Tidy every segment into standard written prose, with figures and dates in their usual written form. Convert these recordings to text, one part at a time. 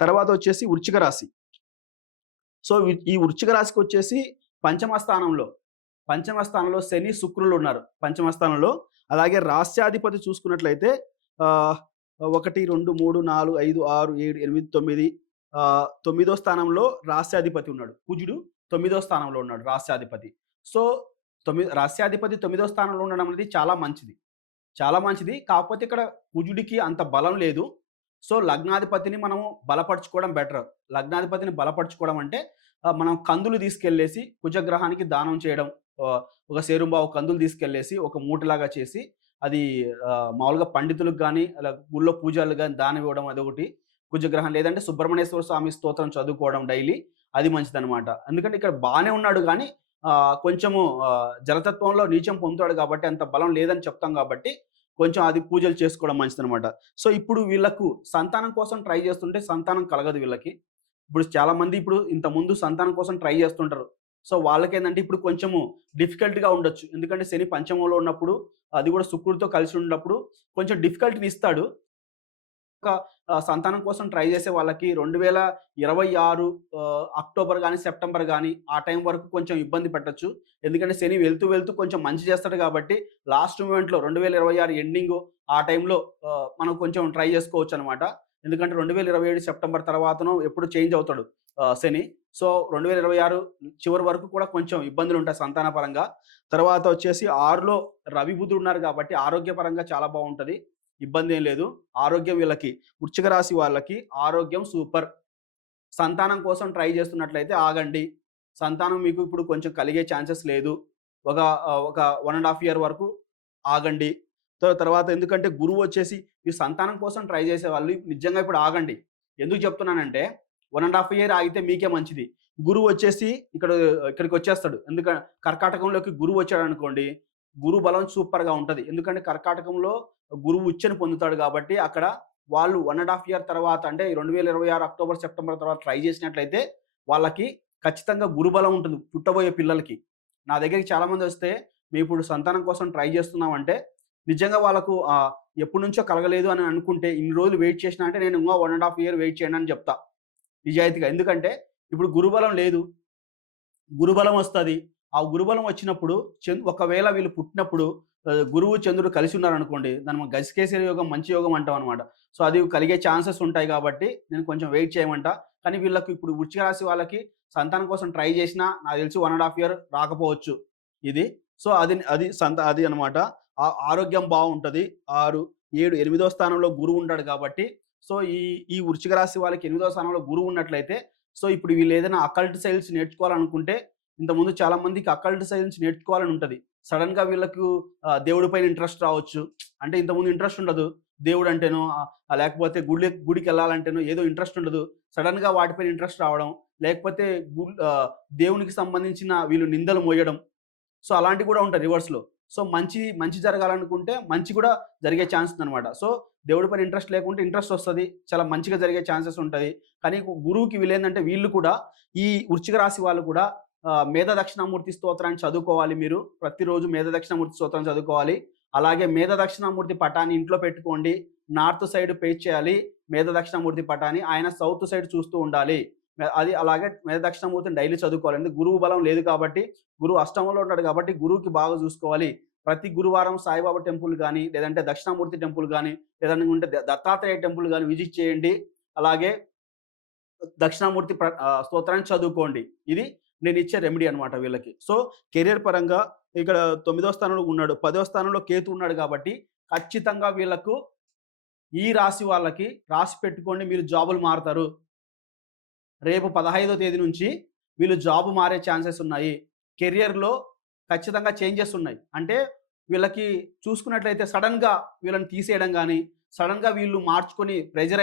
తర్వాత వచ్చేసి వృశ్చిక రాశి. సో, ఈ వృశ్చిక రాశికొచ్చేసి పంచమ స్థానంలో, పంచమ స్థానంలో శని, శుక్రులు ఉన్నారు పంచమ స్థానంలో. అలాగే రాస్యాధిపతి చూసుకున్నట్లయితే ఆహ్, 1, 2, 3, 4, 5, 6, 7, 8, 9 తొమ్మిదో స్థానంలో రాస్యాధిపతి ఉన్నాడు. కుజుడు తొమ్మిదో స్థానంలో ఉన్నాడు రాస్యాధిపతి. సో, రాస్యాధిపతి తొమ్మిదో స్థానంలో ఉండడం అనేది చాలా మంచిది. చాలా మంచిది. కాకపోతే ఇక్కడ కుజుడికి అంత బలం లేదు. సో, లగ్నాధిపతిని మనము బలపరుచుకోవడం బెటర్. లగ్నాధిపతిని బలపరుచుకోవడం అంటే మనం కందులు తీసుకెళ్ళేసి కుజగ్రహానికి దానం చేయడం. ఒక సేరుంబావు కందులు తీసుకెళ్ళేసి ఒక మూటలాగా చేసి అది మామూలుగా పండితులకు గాని, అలా గుళ్ళో పూజారులకు గాని దానం ఇవ్వడం అదొకటి. కుజగ్రహం లేదంటే సుబ్రహ్మణ్యేశ్వర స్వామి స్తోత్రం చదువుకోవడం డైలీ అది మంచిదనమాట. ఎందుకంటే ఇక్కడ బానే ఉన్నాడు గానీ కొంచెము జలతత్వంలో నీచం పొందుతాడు కాబట్టి అంత బలం లేదని చెప్తాం కాబట్టి కొంచెం అది పూజలు చేసుకోవడం మంచిదనమాట. సో, ఇప్పుడు వీళ్ళకు సంతానం కోసం ట్రై చేస్తుంటే సంతానం కలగదు వీళ్ళకి. ఇప్పుడు చాలామంది ఇప్పుడు ఇంతకుముందు సంతానం కోసం ట్రై చేస్తుంటారు. సో, వాళ్ళకేందంటే ఇప్పుడు కొంచెము డిఫికల్ట్‌గా ఉండొచ్చు. ఎందుకంటే శని పంచమంలో ఉన్నప్పుడు, అది కూడా శుక్రుడితో కలిసి ఉన్నప్పుడు కొంచెం డిఫికల్ట్‌ని ఇస్తాడు. ఒక సంతానం కోసం ట్రై చేసే వాళ్ళకి 2026 అక్టోబర్ గాని, సెప్టెంబర్ గాని ఆ టైం వరకు కొంచెం ఇబ్బంది పెట్టొచ్చు. ఎందుకంటే శని వెళ్తూ, వెళ్తూ కొంచెం మంచి చేస్తాడు కాబట్టి లాస్ట్ మూమెంట్‌లో 2026 ఎండింగు ఆ టైంలో మనం కొంచెం ట్రై చేసుకోవచ్చనమాట. ఎందుకంటే 2027 సెప్టెంబర్ తర్వాతనో ఎప్పుడు చేంజ్ అవుతాడు శని. సో, 2026 చివరి వరకు కూడా కొంచెం ఇబ్బందులుంటాయి సంతాన పరంగా. తర్వాత వచ్చేసి 6లో రవి, బుధుడు ఉన్నారు కాబట్టి ఆరోగ్యపరంగా చాలా బావుంటది. ఇబ్బందేం లేదు. ఆరోగ్యం వీళ్ళకి వృశ్చిక రాశి వాళ్ళకి ఆరోగ్యం సూపర్. సంతానం కోసం ట్రై చేస్తున్నట్లయితే ఆగండి. సంతానం మీకు ఇప్పుడు కొంచెం కలిగే ఛాన్సెస్ లేదు. ఒక 1 ½ ఇయర్ వరకు ఆగండి. తర్వాత ఎందుకంటే గురువొచ్చేసి ఈ సంతానం కోసం ట్రై చేసేవాళ్ళు నిజంగా ఇప్పుడు ఆగండి. ఎందుకు చెప్తున్నానంటే 1 ½ ఇయర్ ఆగితే మీకే మంచిది. గురువొచ్చేసి ఇక్కడికొచ్చేస్తాడు. కర్కాటకంలోకి గురువొచ్చాడనుకోండి, గురు బలం సూపర్‌గా ఉంటది. ఎందుకంటే కర్కాటకంలో గురువు ఉచ్చని పొందుతాడు కాబట్టి అక్కడ వాళ్ళు 1 ½ ఇయర్ తర్వాత అంటే 2026 అక్టోబర్, సెప్టెంబర్ తర్వాత ట్రై చేసినట్లయితే వాళ్ళకి ఖచ్చితంగా గురుబలం ఉంటుంది పుట్టబోయే పిల్లలకి. నా దగ్గరికి చాలామందొస్తే మేమిప్పుడు సంతానం కోసం ట్రై చేస్తున్నామంటే నిజంగా వాళ్ళకు ఎప్పటినుంచో కలగలేదు అని అనుకుంటే ఇన్ని రోజులు వెయిట్ చేసినా అంటే నేను ఇంగో 1 ½ ఇయర్ వెయిట్ చేయండి అని చెప్తా నిజాయితీగా. ఎందుకంటే ఇప్పుడు గురుబలం లేదు. గురుబలం వస్తది. ఆ గురుబలం వచ్చినప్పుడు ఒకవేళ వీళ్ళు పుట్టినప్పుడు గురువు, చంద్రుడు కలిసి ఉన్నారనుకోండి, దాన్ని మనం గజకేసరి యోగం, మంచి యోగం అంటామనమాట. సో, అది కలిగే ఛాన్సెస్ ఉంటాయి కాబట్టి నేను కొంచెం వెయిట్ చేయమంటా. కానీ వీళ్ళకి ఇప్పుడు వృశ్చిక రాశి వాళ్ళకి సంతానం కోసం ట్రై చేసినా నాకు తెలిసి 1 ½ ఇయర్ రాకపోవచ్చు ఇది. సో, అది అనమాట. ఆరోగ్యం బావుంటది. 6, 7, 8దో స్థానంలో గురువు ఉంటాడు కాబట్టి సో, ఈ వృశ్చిక రాశి వాళ్ళకి 8దో స్థానంలో గురువు ఉన్నట్లయితే సో, ఇప్పుడు వీళ్ళేదైనా అకల్ట్ సైన్స్ నేర్చుకోవాలనుకుంటే ఇంతకుముందు చాలా మందికి అకల్ట్ సైన్స్ నేర్చుకోవాలని ఉంటది. సడెన్‌గా వీళ్ళకు దేవుడి పైన ఇంట్రెస్ట్ రావచ్చు. అంటే ఇంతకుముందు ఇంట్రెస్ట్ ఉండదు. దేవుడంటేనో లేకపోతే గుడికెళ్ళాలంటేనో ఏదో ఇంట్రెస్ట్ ఉండదు. సడెన్‌గా వాటిపైన ఇంట్రెస్ట్ రావడం, లేకపోతే దేవునికి సంబంధించిన వీళ్ళు నిందలు మోయడం. సో, అలాంటివి కూడా ఉంటాయి రివర్స్‌లో. సో, మంచి జరగాలనుకుంటే మంచి కూడా జరిగే ఛాన్స్ ఉందనమాట. సో, దేవుడి పైన ఇంట్రెస్ట్ లేకుంటే ఇంట్రెస్ట్ వస్తది. చాలా మంచిగా జరిగే ఛాన్సెస్ ఉంటది. కానీ గురువుకి వీళ్ళేందంటే వీళ్ళు కూడా ఈ వృశ్చిక రాశి వాళ్ళు కూడా మేధ దక్షిణామూర్తి స్తోత్రాన్ని చదువుకోవాలి మీరు. ప్రతిరోజు మేధ దక్షిణామూర్తి స్తోత్రం చదువుకోవాలి. అలాగే మేధ దక్షిణామూర్తి పటాన్ని ఇంట్లో పెట్టుకోండి. నార్త్ సైడ్ ఫేస్ చేయాలి మేధ దక్షిణామూర్తి పటాన్ని. ఆయన సౌత్ సైడ్ చూస్తూ ఉండాలి. అది అలాగే మేధ దక్షిణామూర్తిని డైలీ చదువుకోవాలి. ఎందుకంటే గురువు బలం లేదు కాబట్టి, గురువు అష్టమంలో ఉన్నాడు కాబట్టి గురువుకి బాగా చూసుకోవాలి. ప్రతి గురువారం సాయిబాబా టెంపుల్ గాని, లేదంటే దక్షిణామూర్తి టెంపుల్ గాని, లేదంటే ఉంటే దత్తాత్రేయ టెంపుల్ గాని విజిట్ చేయండి. అలాగే దక్షిణామూర్తి స్తోత్రాన్ని చదువుకోండి. ఇది నేనిచ్చే రెమెడీ అనమాట వీళ్ళకి. సో, కెరియర్ పరంగా ఇక్కడ 9దో స్థానంలో ఉన్నాడు. 10వ స్థానంలో కేతు ఉన్నాడు కాబట్టి ఖచ్చితంగా వీళ్ళకు ఈ రాశి వాళ్ళకి రాసి పెట్టుకోండి మీరు జాబులు మారతారు. రేపు 15వ తేదీ నుంచి వీళ్ళు జాబ్ మారే ఛాన్సెస్ ఉన్నాయి. కెరియర్‌లో ఖచ్చితంగా చేంజెస్ ఉన్నాయి. అంటే వీళ్ళకి చూసుకున్నట్లయితే సడెన్‌గా వీళ్ళని తీసేయడం గాని, సడెన్‌గా వీళ్ళు మార్చుకొని ప్రెషర్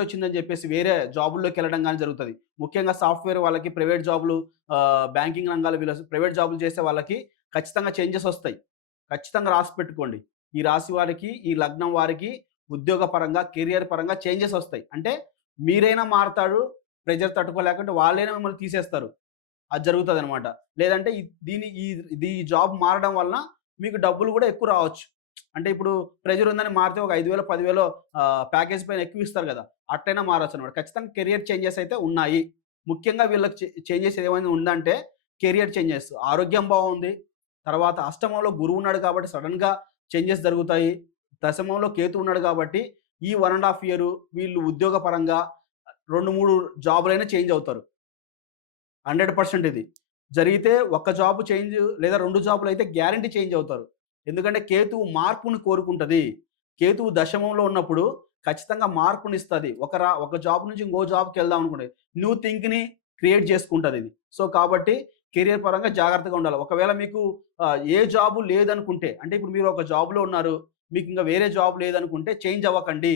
వచ్చిందని చెప్పేసి వేరే జాబుల్లోకెళ్ళడం గాని జరుగుతది. ముఖ్యంగా సాఫ్ట్‌వేర్ వాళ్ళకి ప్రైవేట్ జాబులు బ్యాంకింగ్ రంగాలు వీళ్ళు ప్రైవేట్ జాబులు చేసే వాళ్ళకి ఖచ్చితంగా చేంజెస్ వస్తాయి. ఖచ్చితంగా రాసి పెట్టుకోండి. ఈ రాశి వారికి, ఈ లగ్నం వారికి ఉద్యోగ పరంగా, కెరియర్ పరంగా చేంజెస్ వస్తాయి. అంటే మీరైనా మారతారు. ప్రెషర్ తట్టుకోలేకుంటే వాళ్ళైనా మిమ్మల్ని తీసేస్తారు. అది జరుగుతదనమాట. లేదంటే ఈ జాబ్ మారడం వలన మీకు డబ్బులు గూడా ఎక్కువ రావచ్చు. అంటే ఇప్పుడు ప్రెషర్ ఉందని మారితే ఒక 5,000, 10,000 ప్యాకేజ్ పైన ఎక్కువ ఇస్తారు కదా! అట్టైనా మారొచ్చనమాట. ఖచ్చితంగా కెరియర్ చేంజెస్ అయితే ఉన్నాయి. ముఖ్యంగా వీళ్ళకి చేంజెస్ ఏమైనా ఉందంటే కెరియర్ చేంజెస్. ఆరోగ్యం బావుంది. తర్వాత అష్టమంలో గురువున్నాడు కాబట్టి సడెన్‌గా చేంజెస్ జరుగుతాయి. దశమంలో కేతు ఉన్నాడు కాబట్టి ఈ 1 ½ ఇయర్ వీళ్ళు ఉద్యోగపరంగా 2, 3 జాబ్‌లైనా చేంజ్ అవుతారు. 100% ఇది. జరిగితే ఒక్క జాబ్ చేంజ్ లేదా 2 జాబ్‌లయితే గ్యారంటీ చేంజ్ అవుతారు. ఎందుకంటే కేతువు మార్పుని కోరుకుంటది. కేతువు దశమంలో ఉన్నప్పుడు ఖచ్చితంగా మార్పునిస్తది. ఒక జాబ్ నుంచి ఇంకో జాబ్‌కెళ్దాం అనుకోండి. న్యూ థింక్‌ని క్రియేట్ చేసుకుంటదిది. సో, కాబట్టి కెరియర్ పరంగా జాగ్రత్తగా ఉండాలి. ఒకవేళ మీకు ఏ జాబు లేదనుకుంటే, అంటే ఇప్పుడు మీరు ఒక జాబ్‌లో ఉన్నారు. మీకింక వేరే జాబ్ లేదనుకుంటే చేంజ్ అవ్వకండి.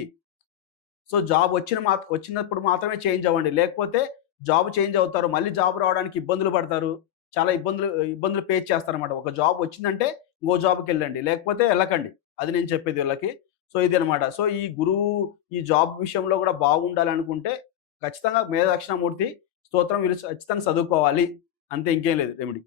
సో, జాబ్ వచ్చినప్పుడు మాత్రమే చేంజ్ అవ్వండి. లేకపోతే జాబ్ చేంజ్ అవుతారు. మళ్ళీ జాబ్ రావడానికి ఇబ్బందులు పడతారు. చాలా ఇబ్బందులు ఫేస్ చేస్తారనమాట. ఒక జాబ్ వచ్చిందంటే ఇంకో జాబ్‌కెళ్ళండి. లేకపోతే ఎళ్ళకండి. అది నేను చెప్పేది వీళ్ళకి. సో, ఇదనమాట. సో, ఈ గురువు ఈ జాబ్ విషయంలో గూడా బాగుండాలనుకుంటే ఖచ్చితంగా మేధ దక్షిణామూర్తి స్తోత్రం వీళ్ళు ఖచ్చితంగా చదువుకోవాలి. అంతే ఇంకేం లేదు రెమెడీ.